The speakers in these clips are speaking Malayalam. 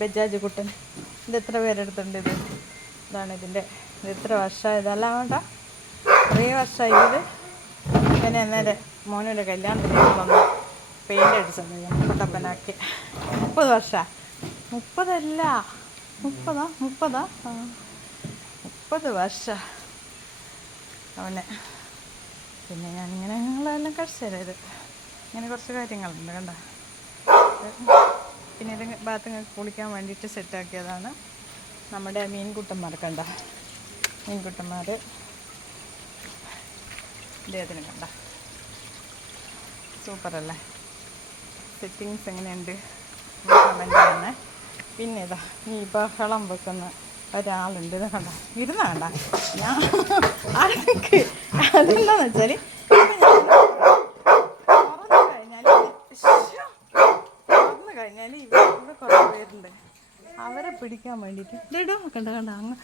ബജാജ് കുട്ടൻ. ഇത് എത്ര പേരെടുത്തുണ്ട് ഇത്? ഇതാണ് ഇതിന്റെ ഇത് എത്ര വർഷമായി? ഇതല്ല വേണ്ട. കുറേ വർഷമായി. ഇത് ഇങ്ങനെ അന്നേരം മോനൊരു കല്യാണത്തിന് വന്ന്. പെയിന്റ് അടിച്ചത് ഞാൻ കുട്ടപ്പനാക്കി മുപ്പത് വർഷമാണ് മുപ്പതല്ല. മുപ്പതാ? മുപ്പതാ? മുപ്പത് വർഷ. അവനെ. പിന്നെ ഞാനിങ്ങനെ ഞങ്ങളെല്ലാം കഴിച്ചു തരാം ഇത്. ഇങ്ങനെ കുറച്ച് കാര്യങ്ങളുണ്ട് കണ്ട? ഇത് ഭാഗത്ത് കുളിക്കാൻ വേണ്ടിയിട്ട് സെറ്റാക്കിയതാണ്. നമ്മുടെ മീൻകുട്ടന്മാർ കണ്ട. മീൻകുട്ടന്മാർ ഇദ്ദേഹത്തിന് കണ്ട. സൂപ്പറല്ലേ? സെറ്റിങ്സ് എങ്ങനെയുണ്ട്? കമന്റ് പിന്നെ ഇതാ ഈ ബഹളം വെക്കുന്ന ഒരാളുണ്ട്. ഇത് കണ്ട. ഇരുന്ന കണ്ട. ഞാൻ അതൊക്കെ അതെന്താന്ന് വെച്ചാൽ തുറന്നു കഴിഞ്ഞാൽ കഴിഞ്ഞാൽ അവരെ പിടിക്കാൻ വേണ്ടിയിട്ട് ഇടോ കണ്ട കണ്ട അങ്ങ്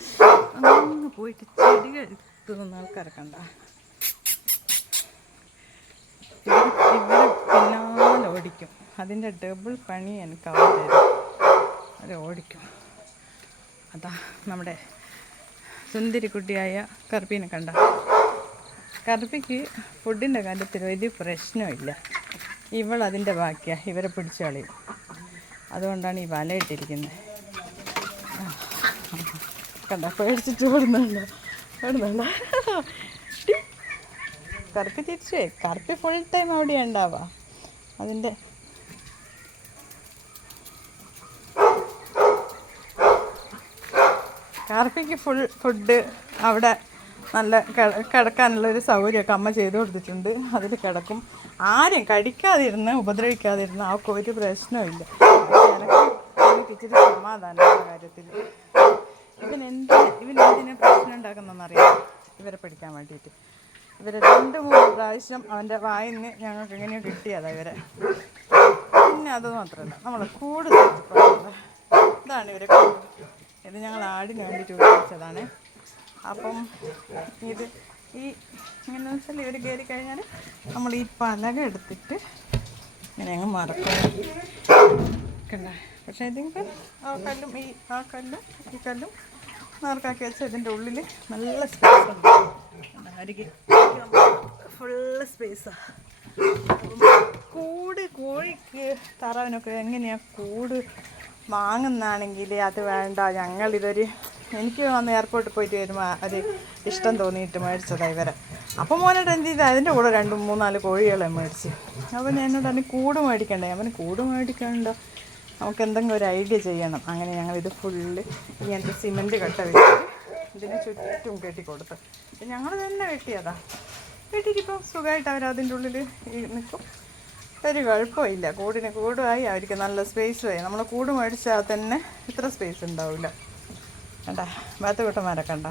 അങ്ങ് പോയിട്ട് ചെടികൾ എടുത്തുന്ന ആൾക്കാരെ കണ്ട. പിന്നാലെ ഓടിക്കും. അതിന്റെ ഡബിൾ പണി എനിക്ക് അവർ അവർ ഓടിക്കും. അതാ നമ്മുടെ സുന്ദരിക്കുട്ടിയായ കറുപ്പീനെ കണ്ട. കറുപ്പിക്ക് ഫുഡിന്റെ കാര്യത്തിൽ വലിയ പ്രശ്നമില്ല. ഇവൾ അതിന്റെ ബാക്കിയാണ് ഇവരെ പിടിച്ചു കളയും. അതുകൊണ്ടാണ് ഈ വല ഇട്ടിരിക്കുന്നത്. കണ്ട പേടിച്ചിട്ട് ഓടുന്നുണ്ടോ. ഓടുന്നുണ്ടോ. കറുപ്പി തിരിച്ചേ കറുപ്പി ഫുൾ ടൈം അവിടെ ഉണ്ടാവുക. അതിന്റെ കറുപ്പിക്ക് ഫുൾ ഫുഡ് അവിടെ നല്ല കിടക്കാനുള്ളൊരു സൗകര്യമൊക്കെ അമ്മ ചെയ്തു കൊടുത്തിട്ടുണ്ട്. അതിൽ കിടക്കും. ആരും കഴിക്കാതിരുന്ന് ഉപദ്രവിക്കാതിരുന്ന് അവർക്ക് ഒരു എനിക്ക് ഇച്ചിരി സമാധാനം ആ കാര്യത്തിൽ ഇവൻ എന്ത് ഇവൻ എന്തിനെ പ്രശ്നം ഇവരെ പഠിക്കാൻ വേണ്ടിയിട്ട്. ഇവരെ രണ്ട് മൂന്ന് പ്രാവശ്യം അവന്റെ വായിൽ ഞങ്ങൾക്ക് എങ്ങനെയോ കിട്ടിയതാണ് ഇവരെ. പിന്നെ അത് മാത്രമല്ല നമ്മൾ കൂട് ഇതാണ് ഇവരെ ഇത് ഞങ്ങൾ ആടിന് വേണ്ടിയിട്ട് ഉപയോഗിച്ചതാണ്. അപ്പം ഇത് ഈ ഇങ്ങനെ വെച്ചാൽ ഇവർ കയറി കഴിഞ്ഞാൽ നമ്മൾ ഈ പലക എടുത്തിട്ട് ഇങ്ങനെ അങ്ങ് മറക്കും. കണ്ട? പക്ഷേ ഇതിപ്പോൾ ആ കല്ലും ഈ ആ കല്ലും ഈ കല്ലും നേർക്കാക്കി വെച്ചാൽ ഇതിന്റെ ഉള്ളിൽ നല്ല സ്പേസ് ഉണ്ട് അരികെ? ഫുള്ള് സ്പേസാണ് കൂട് കോഴിക്ക് താറാവിനൊക്കെ എങ്ങനെയാണ് കൂട് വാങ്ങുന്നതാണെങ്കിൽ അത് വേണ്ട. ഞങ്ങളിതൊരു എനിക്ക് വന്ന് എയർപോർട്ടിൽ പോയിട്ട് വരുമ്പോൾ ഒരു ഇഷ്ടം തോന്നിയിട്ട് മേടിച്ചതാണ് ഇവരെ. അപ്പോൾ മോനോട് എന്ത് ചെയ്താൽ അതിന്റെ കൂടെ രണ്ട് മൂന്നാൽ കോഴികളെ മേടിച്ച്. അപ്പോൾ ഞാൻ എന്നോട് അതിന് കൂട് മേടിക്കണ്ടേ? അവന് കൂട് മേടിക്കണ്ട. നമുക്ക് എന്തെങ്കിലും ഒരു ഐഡിയ ചെയ്യണം. അങ്ങനെ ഞങ്ങൾ ഇത് ഫുള്ള് ഇങ്ങനത്തെ സിമന്റ് കട്ട വെച്ചിട്ട് ഇതിന് ചുറ്റും കെട്ടി കൊടുത്ത്. ഞങ്ങൾ തന്നെ വെട്ടിയതാ. വെട്ടിയിട്ടിപ്പോൾ സുഖമായിട്ട് അവർ അതിന്റെ ഉള്ളിൽ നിൽക്കും ഒരു കുഴപ്പമില്ല. കൂടിന് കൂടുമായി അവർക്ക് നല്ല സ്പേസുമായി നമ്മൾ കൂട് മേടിച്ചാൽ തന്നെ ഇത്ര സ്പേസ് ഉണ്ടാവില്ല. കണ്ട? ബാത്തുകൂട്ടന്മാരെ കണ്ട?